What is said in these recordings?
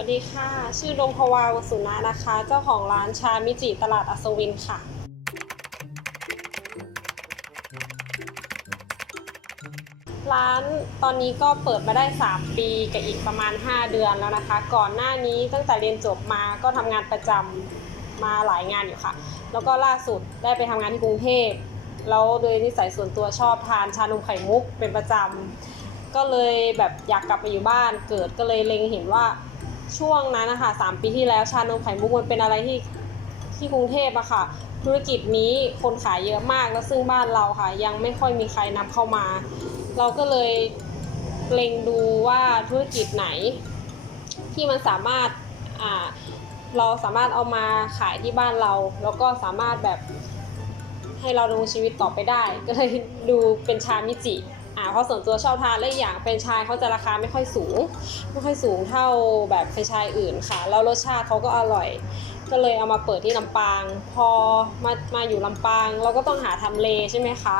วัสดีค่ะ ชื่อดงพวาวสุนะนะคะ เจ้าของร้านชามิจิตลาดอัศวินค่ะ ร้านตอนนี้ก็เปิดมาได้ 3 ปีกับอีกประมาณ 5 เดือนแล้วนะคะ ก่อนหน้านี้ตั้งแต่เรียนจบมาก็ทำงานประจำมาหลายงานอยู่ค่ะ แล้วก็ล่าสุดได้ไปทำงานที่กรุงเทพแล้วโดยนิสัยส่วนตัวชอบทานชานมไข่มุกเป็นประจำก็เลยแบบอยากกลับไปอยู่บ้านเกิดก็เลยเล็งเห็นว่า ช่วงนั้นนะคะสามปีที่แล้วชานมไข่มุกมันเป็นอะไรที่ที่กรุงเทพอะค่ะ ธุรกิจนี้คนขายเยอะมากแล้วซึ่งบ้านเราค่ะ ยังไม่ค่อยมีใครนำเข้ามา เราก็เลยเล็งดูว่าธุรกิจไหน ที่มันสามารถอ่าเราสามารถเอามาขายที่บ้านเรา แล้วก็สามารถแบบให้เราดำรงชีวิตต่อไปได้ ก็เลยดูเป็นชามิจิ อ่าเพราะส่วนตัวชอบทานและอีกอย่างเป็นชายเขาจะราคาไม่ค่อยสูง ไม่ค่อยสูงเท่าแบบเป็นชายอื่นค่ะ แล้วรสชาติเขาก็อร่อย ก็เลยเอามาเปิดที่ลำปาง พอมามาอยู่ลำปาง เราก็ต้องหาทำเลใช่ไหมคะ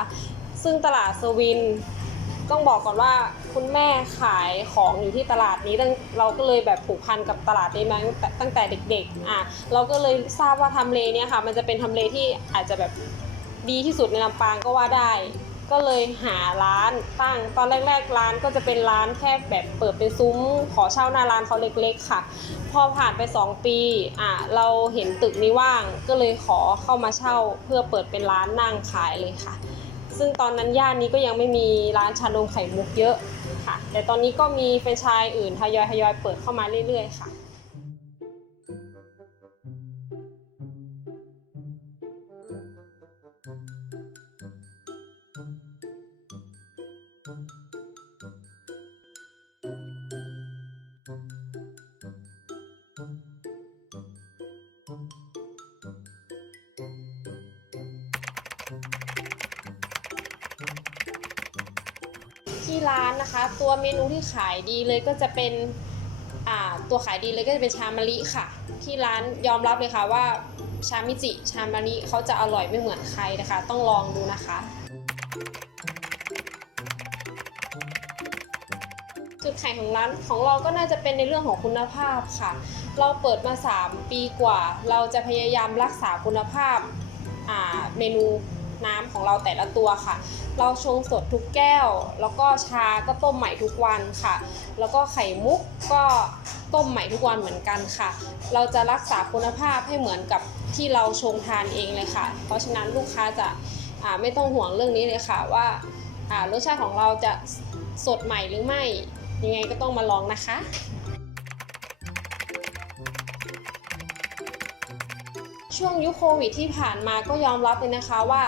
ซึ่งตลาดสวินต้องบอกก่อนว่าคุณแม่ขายของอยู่ที่ตลาดนี้ตั้งเราก็เลยแบบผูกพันกับตลาดนี้มาตั้งแต่ตั้งแต่เด็กๆอะเราก็เลยทราบว่าทำเลเนี่ยค่ะ มันจะเป็นทำเลที่อาจจะแบบดีที่สุดในลำปางก็ว่าได้ ก็เลยหาร้านตั้งตอนแรก ๆ ร้านก็จะเป็นร้านแค่แบบเปิดเป็นซุ้ม ขอเช่าหน้าร้านเขาเล็ก ๆ ค่ะ พอผ่านไป 2 ปีอะเราเห็นตึกนี้ว่างก็เลยขอเข้ามาเช่าเพื่อเปิดเป็นร้านนั่งขายเลยค่ะ ซึ่งตอนนั้นย่านนี้ก็ยังไม่มีร้านชานมไข่มุกเยอะค่ะ แต่ตอนนี้ก็มีแฟรนไชส์อื่นทยอยทยอยเปิดเข้ามาเรื่อยๆ ค่ะ ที่ร้านนะคะ ตัวเมนูที่ขายดีเลยก็จะเป็นตัวขายดีเลยก็จะเป็นชามะลิค่ะ ที่ร้านยอมรับเลยค่ะว่าชามิจิชามะลิเขาจะอร่อยไม่เหมือนใครนะคะ ต้องลองดูนะคะ จุดแข็งของร้านของเราก็น่าจะเป็นในเรื่องของคุณภาพค่ะ เราเปิดมา 3 ปีกว่า เราจะพยายามรักษาคุณภาพเมนู น้ำของเราแต่ละตัวค่ะ เราชงสดทุกแก้ว แล้วก็ชาก็ต้มใหม่ทุกวันค่ะ แล้วก็ไข่มุกก็ต้มใหม่ทุกวันเหมือนกันค่ะ เราจะรักษาคุณภาพให้เหมือนกับที่เราชงทานเองเลยค่ะ เพราะฉะนั้นลูกค้าจะาไม่ต้องห่วงเรื่องนี้เลยค่ะว่ารสชาติของเราจะสดใหม่หรือไม่ยังไงก็ต้องมาลองนะคะ ช่วงยุคโควิดที่ผ่านมาก็ยอมรับเลยนะคะว่า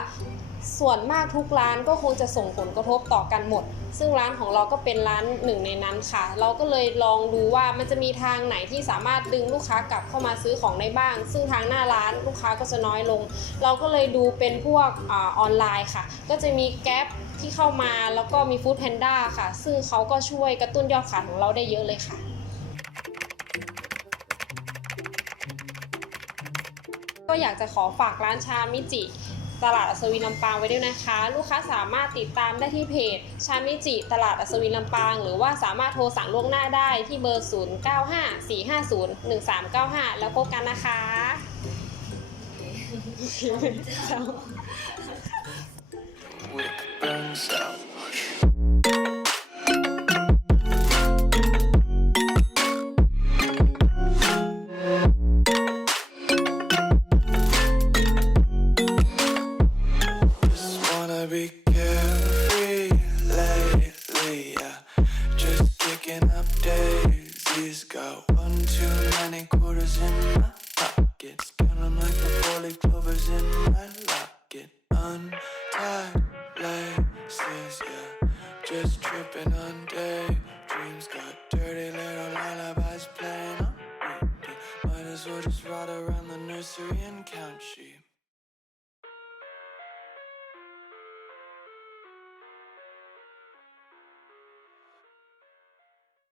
ส่วนมากทุกร้านก็คงจะส่งผลกระทบต่อกันหมด ซึ่งร้านของเราก็เป็นร้านหนึ่งในนั้นค่ะ เราก็เลยลองดูว่ามันจะมีทางไหนที่สามารถดึงลูกค้ากลับเข้ามาซื้อของได้บ้าง ซึ่งทางหน้าร้านลูกค้าก็จะน้อยลง เราก็เลยดูเป็นพวกอออนไลน์ค่ะ ก็จะมีแก๊ปที่เข้ามาแล้วก็มีฟู้ดแพนด้าค่ะ ซึ่งเขาก็ช่วยกระตุ้นยอดขายของเราได้เยอะเลยค่ะ ก็อยากจะขอฝากร้านชามิจิ ตลาดอัศวินลำปางไว้ด้วยนะคะ ลูกค้าสามารถติดตามได้ที่เพจ ชามิจิ ตลาดอัศวินลำปาง หรือว่าสามารถโทรสั่งล่วงหน้าได้ที่เบอร์ 0954501395 แล้วพบกันนะคะ wick burns out. Too many quarters in my pocket. Count them like the four leaf clovers in my pocket. Untied laces, yeah. Just tripping on day dreams. Got dirty little lullabies playing on repeat. Might as well just ride around the nursery and count sheep.